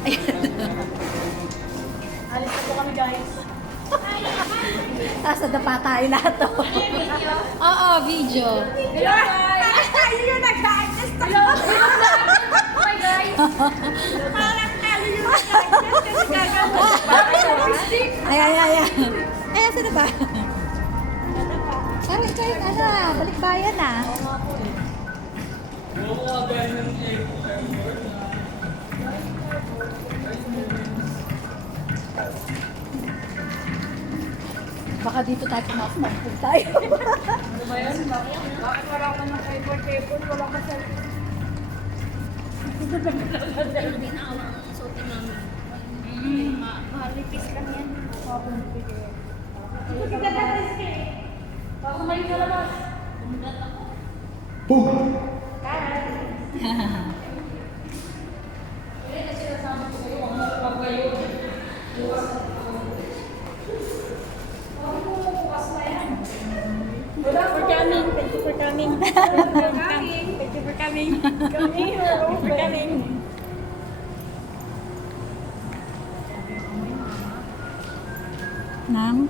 Alis na po kami guys. Tapos nadapa tayo lahat to. Oo, video. Hello guys! Tayo yung nag-adjust. Hello! Hi guys! Parang tayo yung nag-adjust kasi gagawin. Ay. Ay, asa na ba? Parang kahit ano, balikbayan na. Baka dito tayo pumasok tayo. Ano ba yan? Bakit wala ka ng paper? Wala ka sa... Hindi na awa ang suotin namin. Mahalipis lang yan. Sige ka dati, sige. Bago may kalabas. Bumulat ako. For coming. Thank you for coming. Thank you for coming. Coming for coming. Nang?